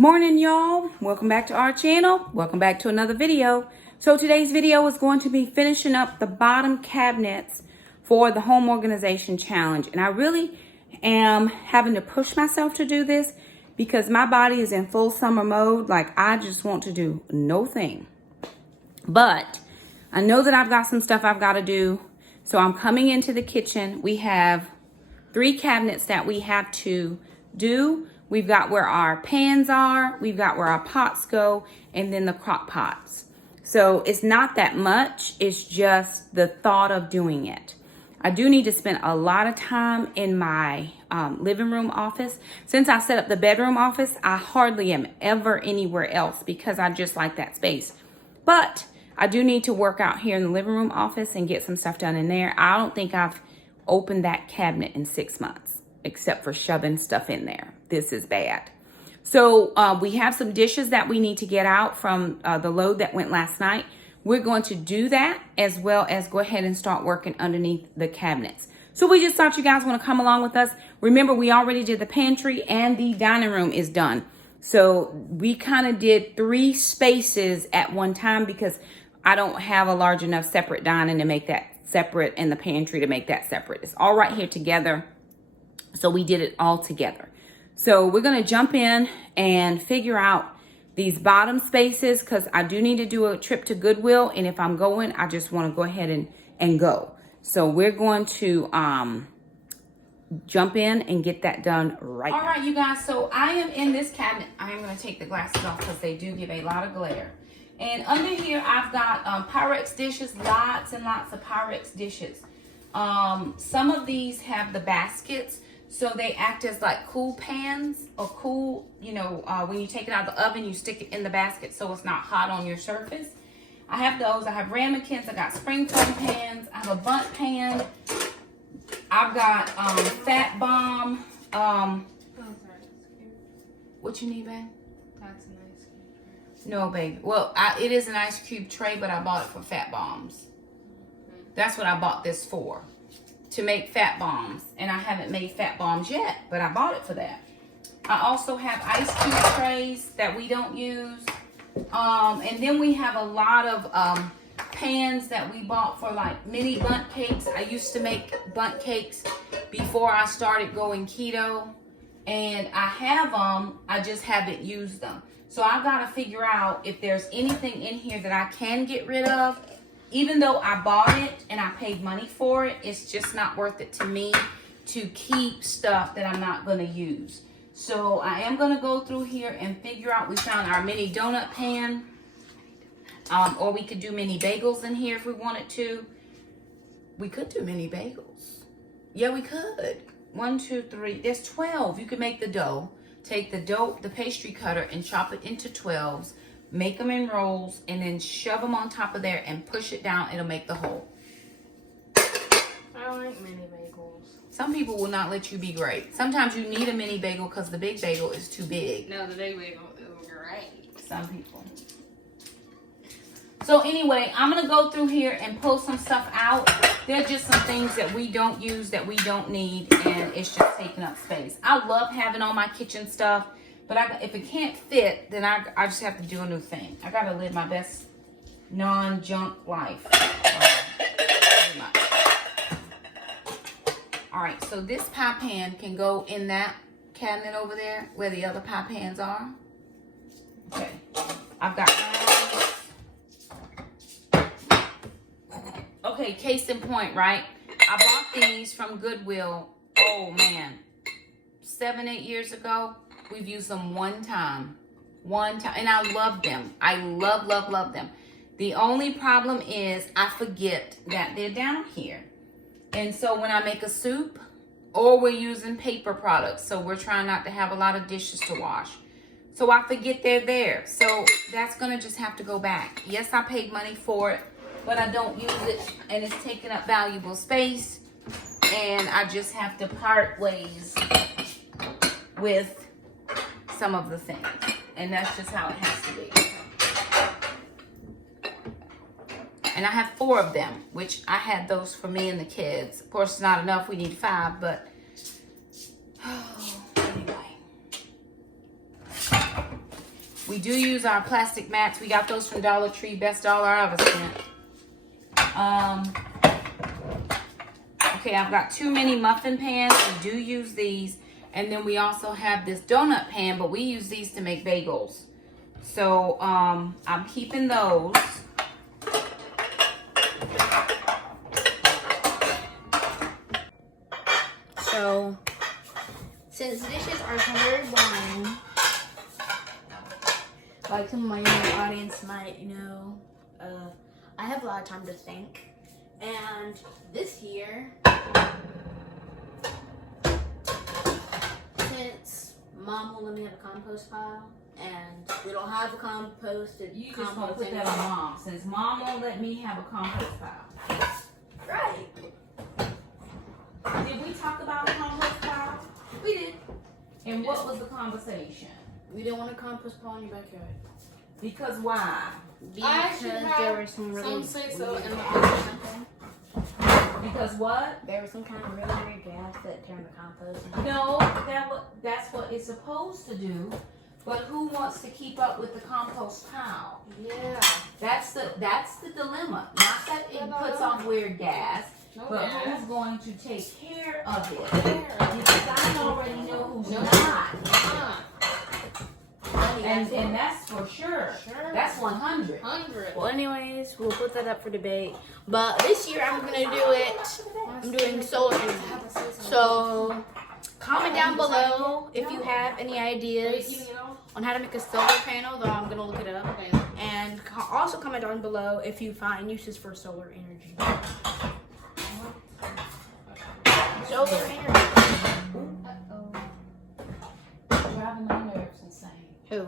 Morning, y'all. Welcome back to our channel. Welcome back to another video. So today's video is going to be finishing up the bottom cabinets for the home organization challenge. And I really am having to push myself to do this because my body is in full summer mode. Like, I just want to do no thing. But I know that I've got some stuff I've got to do. So I'm coming into the kitchen. We have 3 cabinets that we have to do. We've got where our pans are, we've got where our pots go, and then the crock pots. So it's not that much, it's just the thought of doing it. I do need to spend a lot of time in my living room office. Since I set up the bedroom office, I hardly am ever anywhere else because I just like that space. But I do need to work out here in the living room office and get some stuff done in there. I don't think I've opened that cabinet in 6 months, except for shoving stuff in there. This is bad. So we have some dishes that we need to get out from the load that went last night. We're going to do that as well as go ahead and start working underneath the cabinets. So we just thought you guys want to come along with us. Remember, we already did the pantry and the dining room is done. So we kind of did 3 spaces at one time because I don't have a large enough separate dining to make that separate and the pantry to make that separate. It's all right here together. So we did it all together. So we're going to jump in and figure out these bottom spaces because I do need to do a trip to Goodwill. And if I'm going, I just want to go ahead and go. So we're going to jump in and get that done right now. All right, you guys. So I am in this cabinet. I am going to take the glasses off because they do give a lot of glare. And under here, I've got Pyrex dishes, lots and lots of Pyrex dishes. Some of these have the baskets. So they act as like cool pans or cool, when you take it out of the oven, you stick it in the basket so it's not hot on your surface. I have those. I have ramekins. I got spring foam pans. I have a bundt pan. I've got fat bomb. What you need, babe? That's an ice cube tray. No, baby. Well, it is an ice cube tray, but I bought it for fat bombs. That's what I bought this for. To make fat bombs, and I haven't made fat bombs yet, but I bought it for that. I also have ice cube trays that we don't use, and then we have a lot of pans that we bought for like mini bundt cakes. I used to make bundt cakes before I started going keto, and I have them, I just haven't used them. So I've got to figure out if there's anything in here that I can get rid of. Even though I bought it and I paid money for it, it's just not worth it to me to keep stuff that I'm not going to use. So I am going to go through here and figure out. We found our mini donut pan. Or we could do mini bagels in here if we wanted to. We could do mini bagels. Yeah, we could. 1, 2, 3. There's 12. You could make the dough. Take the dough, the pastry cutter, and chop it into 12s. Make them in rolls and then shove them on top of there and push it down. It'll make the hole. I like mini bagels. Some people will not let you be great. Sometimes you need a mini bagel because the big bagel is too big. No, the big bagel is great. Some people. So anyway, I'm going to go through here and pull some stuff out. They're just some things that we don't use, that we don't need, and it's just taking up space. I love having all my kitchen stuff. But if it can't fit, then I just have to do a new thing. I got to live my best non-junk life. All right, so this pie pan can go in that cabinet over there where the other pie pans are. Okay, I've got those. Okay, case in point, right? I bought these from Goodwill, oh man, 7, 8 years ago. We've used them one time, and I love them. I love them. The only problem is I forget that they're down here. And so when I make a soup, or we're using paper products, so we're trying not to have a lot of dishes to wash. So I forget they're there. So that's gonna just have to go back. Yes, I paid money for it, but I don't use it, and it's taking up valuable space. And I just have to part ways with some of the things, and that's just how it has to be. And I have 4 of them, which I had those for me and the kids. Of course, it's not enough. We need 5, but anyway. We do use our plastic mats. We got those from Dollar Tree. Best dollar I ever spent. Okay, I've got too many muffin pans. We do use these. And then we also have this donut pan, but we use these to make bagels. So I'm keeping those. So, since dishes are very boring, like some of my younger audience might know, I have a lot of time to think. And this year, since Mom will let me have a compost pile, and we don't have a composted You just gonna compost put that on Mom. Since Mom won't let me have a compost pile. Right. Did we talk about a compost pile? We did. And what was the conversation? We didn't want a compost pile in your backyard. Because why? Because there were some really say so in the something. Because what? There was some kind of really weird gas that turned the compost into. No, that's what it's supposed to do. But who wants to keep up with the compost pile? Yeah. That's the dilemma. Not that it puts off weird gas, but who's going to take care of it? Because I already know who's not. And that's for sure. That's 100. Well, anyways, we'll put that up for debate. But this year I'm gonna do it. I'm doing solar energy. So comment down below if you have any ideas on how to make a solar panel. Though I'm gonna look it up. And also comment down below if you find uses for solar energy. Solar energy. Driving my nerves insane. Who?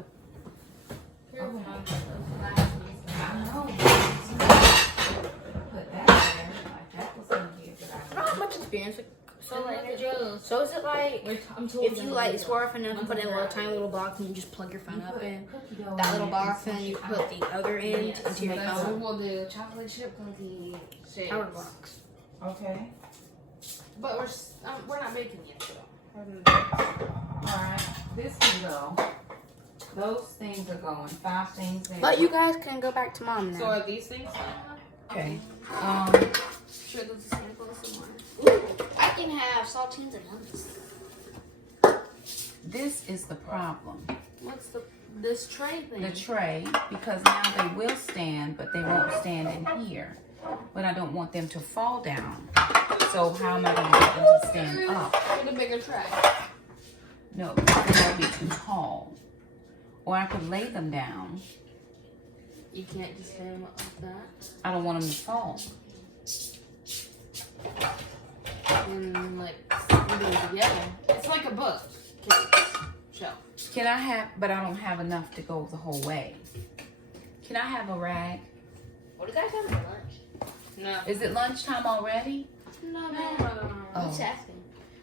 I know. Put that there. Like that was gonna be a good I don't have much experience with solar energy. So is it like if you like swear off enough and put in a little tiny little box and you just plug your phone up in that little box and you put the other end into your That's what phone? we'll do. Chocolate chip cookie shapes. Power box. Okay. But we're not baking yet, so. Alright. This can go. Those things are going. 5 things there. But you guys can go back to Mom now. So are these things? Okay. Sure, there's a sample somewhere. Ooh, I can have saltines and hummus. This is the problem. What's this tray thing? The tray, because now they will stand, but they won't stand in here. But I don't want them to fall down. So how am I going to get them to stand up? With a bigger tray. No, that would be too tall. Or I could lay them down. You can't just stand them up like that. I don't want them to fall. And like put them together. It's like a book shelf. Can I have, but I don't have enough to go the whole way. Can I have a rag? What do you guys have for lunch? No. Is it lunchtime already? No. I'm just asking.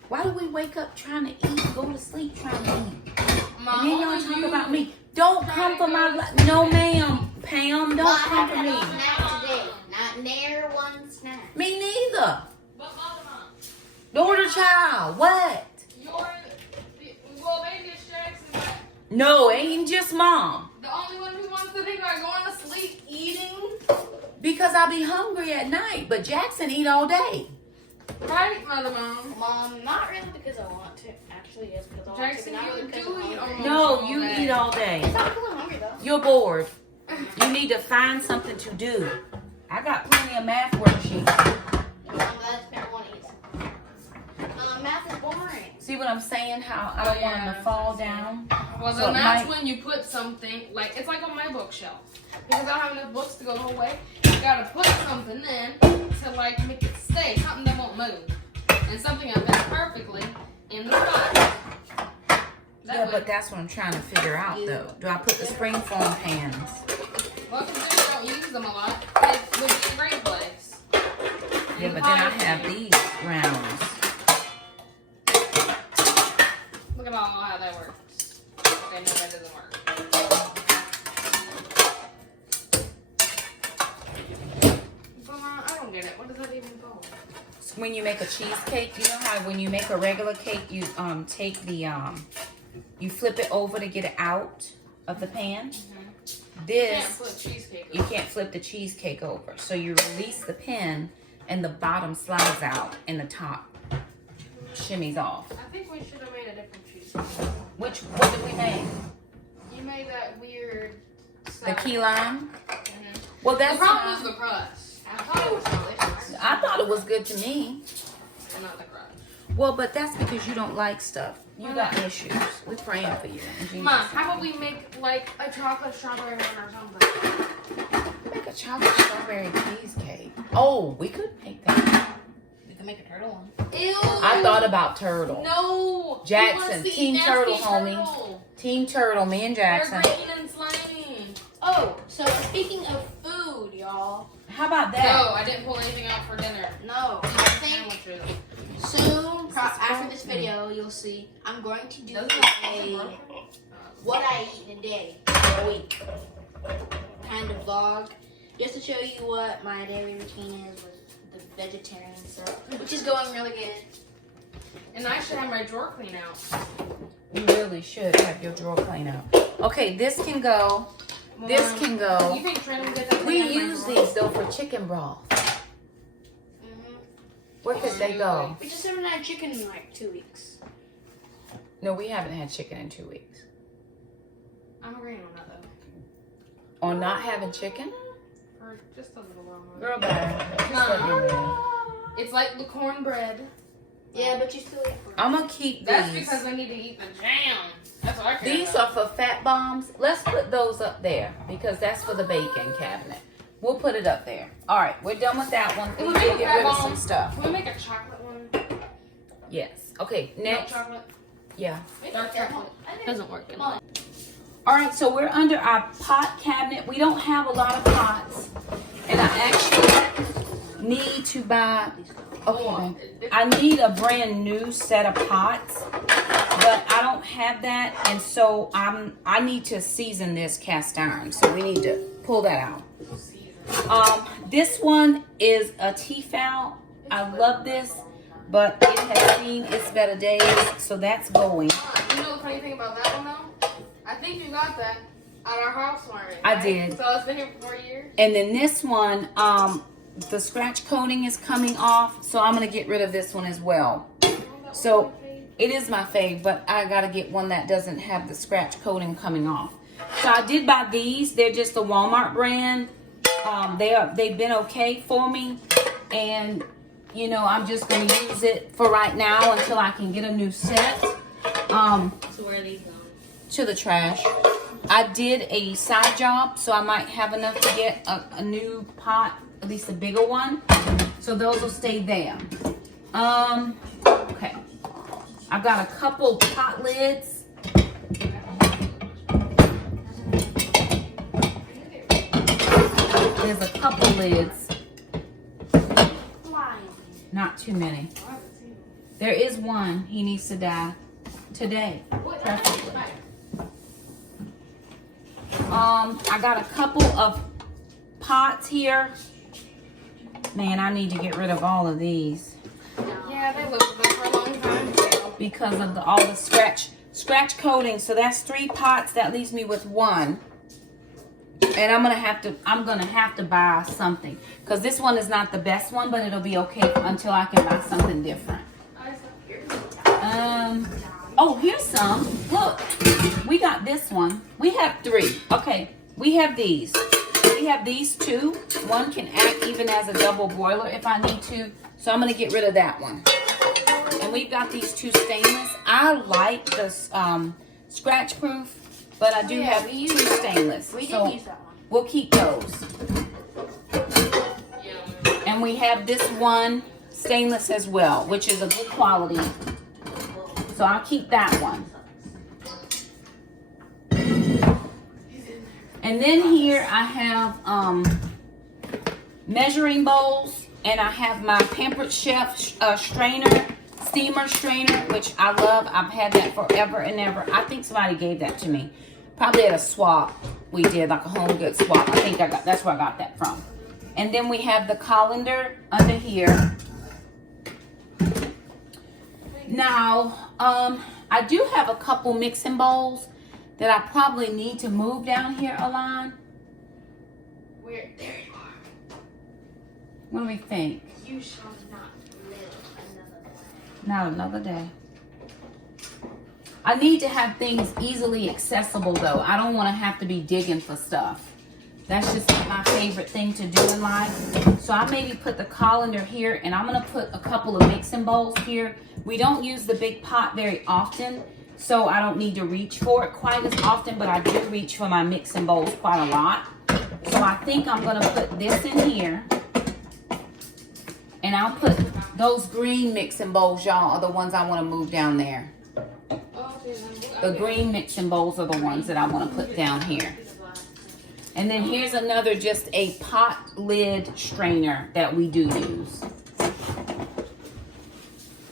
Why do we wake up trying to eat, go to sleep trying to eat? Mom, And then y'all talk about me. Don't come for my life. No, ma'am. Pam, don't come for me. Snack today. Not near one snack. Me neither. But Mom. Daughter child, what? Well, maybe it's Jackson. No, ain't just mom. The only one who wants to think about going to sleep eating. Because I be hungry at night, but Jackson eat all day. Right, Mom? Mom, not really because I want to. Actually, yes, because I want Jackson, to. But not really you because do I'm eat hungry. No, you eat all day. It's not because I'm hungry though. You're bored. You need to find something to do. I got plenty of math worksheets. Mom, that's not one eats. Math is boring. See what I'm saying? How I don't want them to fall down. Well, So then that's my- when you put something, like, it's like on my bookshelf. Because I don't have enough books to go the whole way. You gotta put something in to, like, make it stay. Something that won't move. And something that fits perfectly in the spot. Yeah, but that's what I'm trying to figure out, though. Do I put the spring foam pans? Well, because you don't use them a lot, it would be a great place. Yeah, but then I have these rounds. Look at all how that works. Okay, no, that doesn't work. But I don't get it. What does that even go? When you make a cheesecake, you know how when you make a regular cake, you take the you flip it over to get it out of the pan. You This, can't put cheesecake you over. can't flip the cheesecake over. So you release the pin and the bottom slides out and the top shimmies off. I think we should have made a different cheesecake. What did we make? You made that weird The salad. key lime? Mhm. Well, The that's problem was the crust. I thought it was delicious. I thought it was good to me. And not the crust. Well, but that's because you don't like stuff. You got issues. We're praying for you. in Jesus' Mom, how about we make like a chocolate strawberry one or something? Make a chocolate strawberry cheesecake. Oh, we could make that. We can make a turtle one. Ew. I thought about turtle. No. Jackson, Who wants to Team eat Turtle, nasty homie. turtle? Team Turtle, me and Jackson. They're green and slimy. Oh, so speaking of food, y'all. How about No, that? I didn't pull anything out for dinner. No, I think Sandwiches. soon, after this video, you'll see I'm going to do Doesn't a it what I eat in a day or a week kind of vlog, just to show you what my daily routine is with the vegetarian stuff, which is going really good. And I should have my drawer clean out. You really should have your drawer clean out. Okay, this can go. This can You go. think Trent will get that We clean out of my use drawer? these though for chicken broth. Where could they go? We just haven't had chicken in like 2 weeks. No, we haven't had chicken in 2 weeks. I'm agreeing on that though. On not having chicken? For just a little while more. Girl, bye. Just let me live. It's like the cornbread. Yeah, but you still eat it. I'm gonna keep That's these. because I need to eat the jam. That's what I care These about. are for fat bombs. Let's put those up there because that's for the bacon cabinet. We'll put it up there. All right, we're done with that one. Can We we did make a get fat rid of bomb? some stuff. Can we make a chocolate one? Yes. Okay, Milk next. chocolate? Yeah. Dark chocolate. Doesn't work. on. All right, so we're under our pot cabinet. We don't have a lot of pots. And I actually need to buy, okay, babe. I need a brand new set of pots, but I don't have that. And so I need to season this cast iron. So we need to pull that out. This one is a Tefal. I love this, but it has seen its better days. So that's going. You know the funny thing about that one though? I think you got that at our housewarming. I right? did. So it's been here for 4 years. And then this one, the scratch coating is coming off, so I'm gonna get rid of this one as well. So it is my fave, but I gotta get one that doesn't have the scratch coating coming off. So I did buy these. They're just the Walmart brand. They've been okay for me, and you know I'm just gonna use it for right now until I can get a new set. So where are these going? To the trash. I did a side job, so I might have enough to get a new pot, at least a bigger one. So those will stay there. Okay. I've got a couple pot lids. There's a couple lids. Not too many. There is one. He needs to die today. Preferably. I got a couple of pots here. Man, I need to get rid of all of these Yeah, they lived with us for a long time too. because of all the scratch coating. So that's 3 pots. That leaves me with 1. And I'm gonna have to buy something because this one is not the best one, but it'll be okay until I can buy something different. Oh, here's some. Look, we got this one. We have 3. Okay, we have these. We have these 2. One can act even as a double boiler if I need to. So I'm gonna get rid of that one. And we've got these 2 stainless. I like this scratch proof, but I do have 2 stainless. We So did use that one. we'll keep those. And we have this one stainless as well, which is a good quality. So I'll keep that one. And then here I have measuring bowls, and I have my Pampered Chef steamer strainer, which I love. I've had that forever and ever. I think somebody gave that to me. Probably at a swap we did, like a home goods swap. I think that's where I got that from. And then we have the colander under here. Now, I do have a couple mixing bowls that I probably need to move down here, Alon? Where? There you are. What do we think? You shall not live another day. Not another day. I need to have things easily accessible though. I don't want to have to be digging for stuff. That's just not my favorite thing to do in life. So I maybe put the colander here, and I'm going to put a couple of mixing bowls here. We don't use the big pot very often, so I don't need to reach for it quite as often, but I do reach for my mixing bowls quite a lot. So I think I'm going to put this in here, and I'll put those green mixing bowls, y'all, are the ones I want to move down there. The green mixing bowls are the ones that I want to put down here. And then here's another, just a pot lid strainer that we do use.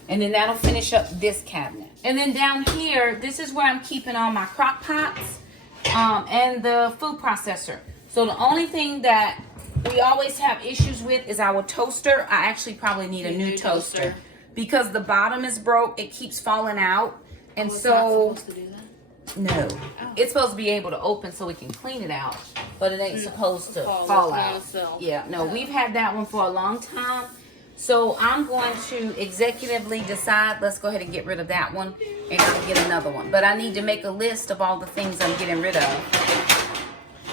And then that'll finish up this cabinet. And then down here, this is where I'm keeping all my crock pots and the food processor. So the only thing that we always have issues with is our toaster. I actually probably need a new toaster because the bottom is broke. It keeps falling out. And so, no, it's supposed to be able to open so we can clean it out, but it ain't supposed to fall out. Yeah, no, we've had that one for a long time. So I'm going to executively decide, let's go ahead and get rid of that one and I'll get another one. But I need to make a list of all the things I'm getting rid of.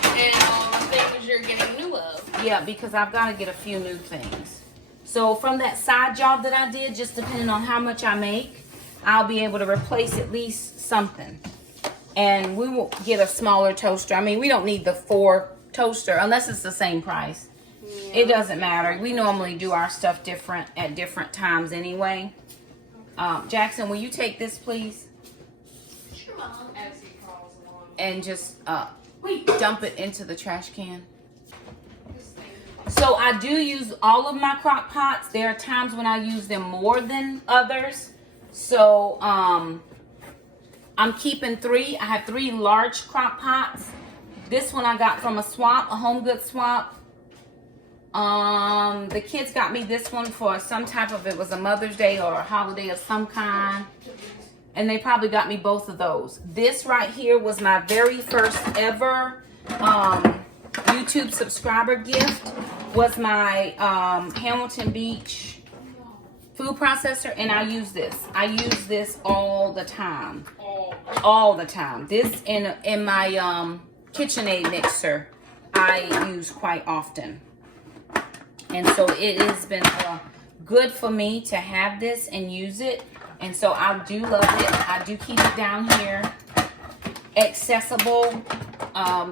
And all the things you're getting new of. Yeah, because I've got to get a few new things. So from that side job that I did, just depending on how much I make, I'll be able to replace at least something. And we will get a smaller toaster. I mean, we don't need the 4 toaster unless it's the same price. Yeah. It doesn't matter. We normally do our stuff different at different times anyway. Jackson, will you take this, please? Sure, Mom. And just dump it into the trash can. So I do use all of my crock pots. There are times when I use them more than others. So I'm keeping 3. I have 3 large crock pots. This one I got from a swap, a home goods swap. The kids got me this one for some type of, it was a Mother's Day or a holiday of some kind. And they probably got me both of those. This right here was my very first ever YouTube subscriber gift. Was my Hamilton Beach food processor, and I use this. I use this all the time. All the time. This in my KitchenAid mixer I use quite often. And so it has been good for me to have this and use it. And so I do love it. I do keep it down here accessible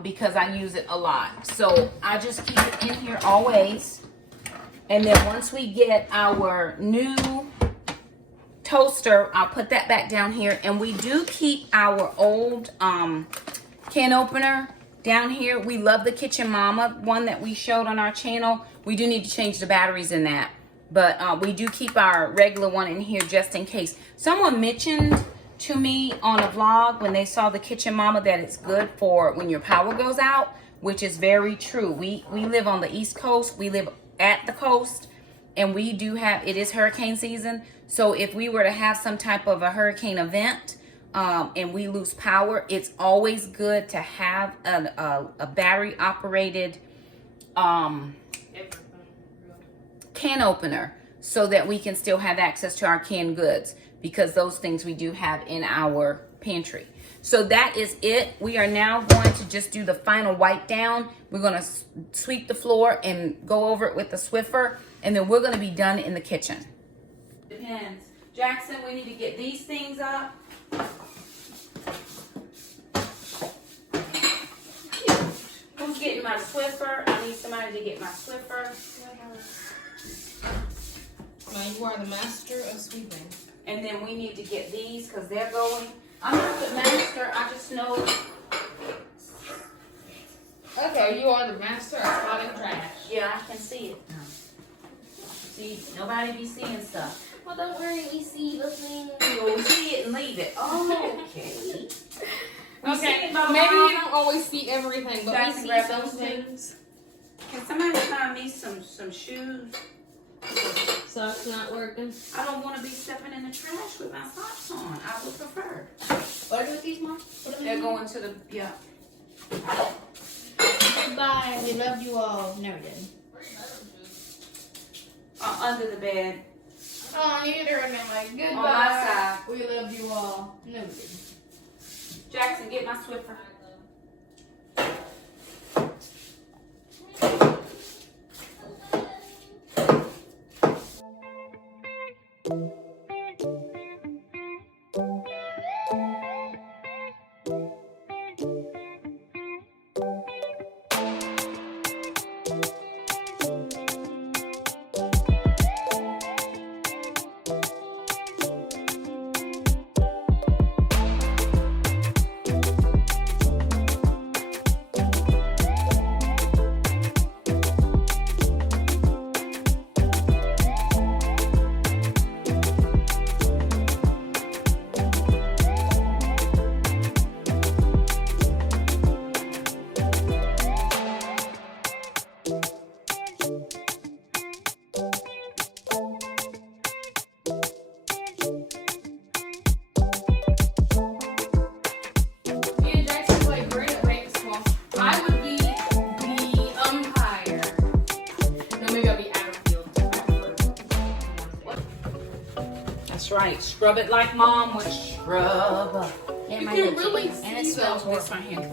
because I use it a lot. So I just keep it in here always. And then once we get our new toaster, I'll put that back down here. And we do keep our old can opener down here. We love the Kitchen Mama one that we showed on our channel. We do need to change the batteries in that. But we do keep our regular one in here just in case. Someone mentioned to me on a vlog when they saw the Kitchen Mama that it's good for when your power goes out, which is very true. We live on the East Coast. We live at the coast, and we do have, it is hurricane season. So if we were to have some type of a hurricane event and we lose power, it's always good to have a battery operated can opener so that we can still have access to our canned goods, because those things we do have in our pantry. So that is it. We are now going to just do the final wipe down. We're going to sweep the floor and go over it with the Swiffer, and then we're going to be done in the kitchen. Depends. Jackson, we need to get these things up. Who's getting my Swiffer? I need somebody to get my Swiffer. Now you are the master of sweeping. And then we need to get these because they're going. I'm not the master. I just know. Okay, you are the master of spotting trash. Yeah, I can see it now. See, nobody be seeing stuff. Well, don't worry, we see the thing. You'll see it and leave it. Oh, okay. Okay, maybe you don't always see everything, but we see grab some those things. Can somebody find me some shoes? Socks not working. I don't want to be stepping in the trash with my socks on. I would prefer. What are with these, Mom? They're going to the, yeah. Goodbye. We loved you all. Never did. Under the bed. Oh, neither of them. Like, goodbye. On my side. We loved you all. Never did. Jackson, get my Swiffer. Right, scrub it like Mom would scrub. And You my can lip really cheeks. And see it smells them. This horrible. right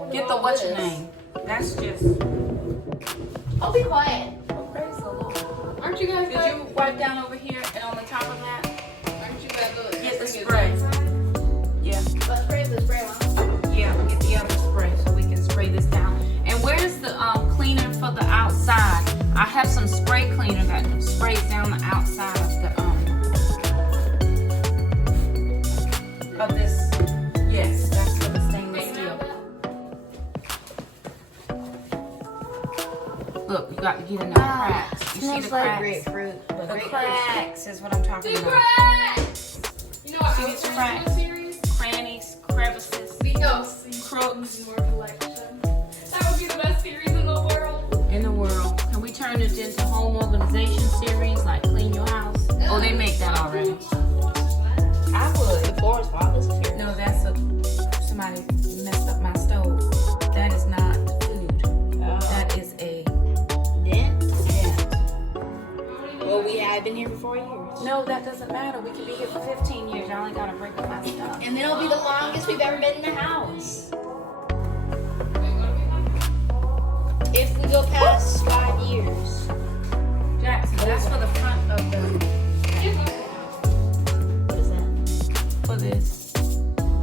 here. Get the what's your name? That's just. Oh, be quiet. Oh, praise the Lord. Aren't you guys Did you wipe down over here and on the top of that? Aren't you guys good? Get the spray. Yeah. Let's spray the spray, Mom. Yeah, get the other spray so we can spray this down. And where's the cleaner for the outside? I have some spray cleaner that sprays down the outside of the of this. Yes, that's for the stainless steel. Look, you got to get in the cracks. You see Smells the like cracks? grapefruit. The cracks is what I'm talking The about. cracks! You know what See I these was cracks? watching series? Crannies, crevices, crooks That would be the best series in the world. in the world. Can we turn it into home organization series like clean your house? Oh, they make that already. I would. The floor is spotless here. No, that's somebody messed up my stove. That is not food. That is a Dent? dent. Well, we have been here for 4 years. No, that doesn't matter. We can be here for 15 years. Y'all ain't gotta break up my stuff. And then it'll be the longest we've ever been in the house. If we go past 5 years. Jackson, that's for the front of the What is that? for this.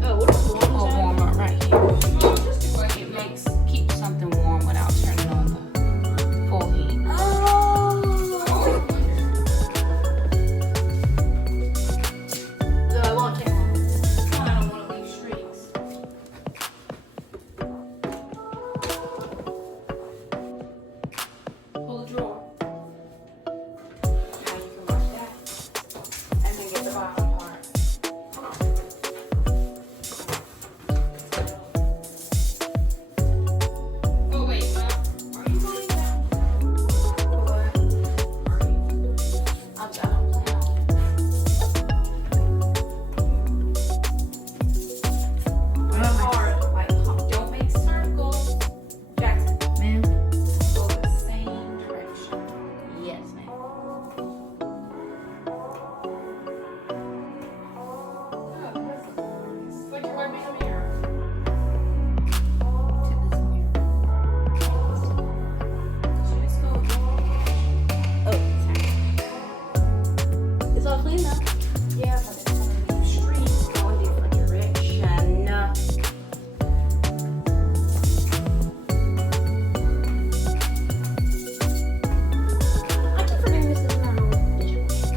Oh, what is the Oh, one warmer right here. It makes keep something warm without turning on the full heat. Oh. So I won't take one. I don't want to leave streaks. Pull the drawer. Now you can wash that, and then get the bottom part. Oh wait, are you going down? I don't plan on it. Like, don't make circles. Jackson, Ma'am? go the same direction. Yes, ma'am. It's like you're wiping a mirror. To this mirror. Should this go? Oh, sorry. It's all clean now. Yeah, but it's gonna leave streaks going different direction. I keep forgetting this is not a dishwasher.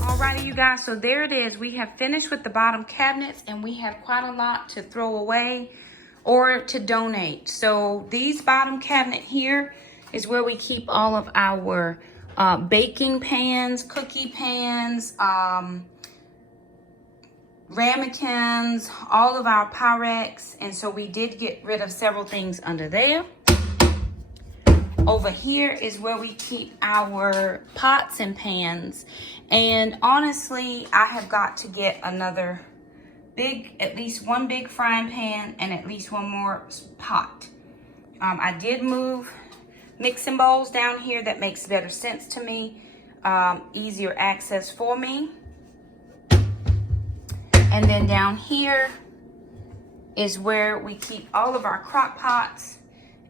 Alrighty, you guys, so there it is. We have finished with the bottom cabinets and we have quite a lot to throw away or to donate. So these bottom cabinet here is where we keep all of our baking pans, cookie pans, ramekins, all of our Pyrex. And so we did get rid of several things under there. Over here is where we keep our pots and pans. And honestly, I have got to get another at least one big frying pan and at least one more pot. I did move mixing bowls down here. That makes better sense to me. Easier access for me. And then down here is where we keep all of our crock pots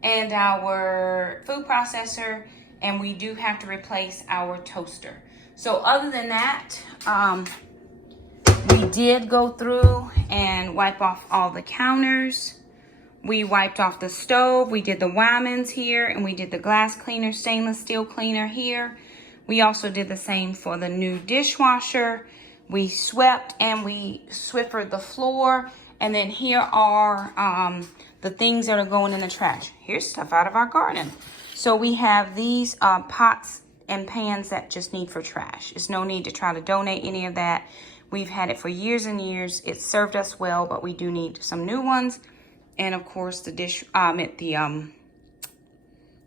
and our food processor, and we do have to replace our toaster. So other than that, we did go through and wipe off all the counters. We wiped off the stove. We did the Wymans here, and we did the glass cleaner, stainless steel cleaner here. We also did the same for the new dishwasher. We swept and we Swiffered the floor. And then here are the things that are going in the trash. Here's stuff out of our garden. So we have these pots and pans that just need for trash. There's no need to try to donate any of that. We've had it for years and years. It served us well, but we do need some new ones. And of course, the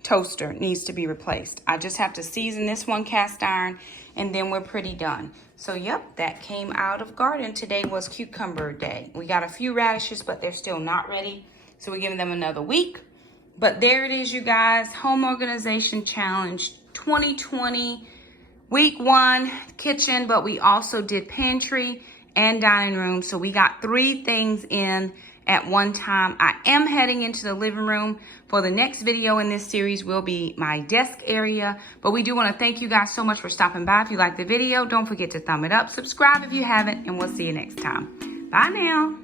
toaster needs to be replaced. I just have to season this one cast iron, and then we're pretty done. So yep, that came out of garden. Today was cucumber day. We got a few radishes, but they're still not ready. So we're giving them another week. But there it is, you guys. Home Organization Challenge 2020. Week 1, kitchen, but we also did pantry and dining room. So we got 3 things in at one time. I am heading into the living room. For the next video in this series will be my desk area. But we do want to thank you guys so much for stopping by. If you liked the video, don't forget to thumb it up. Subscribe if you haven't, and we'll see you next time. Bye now.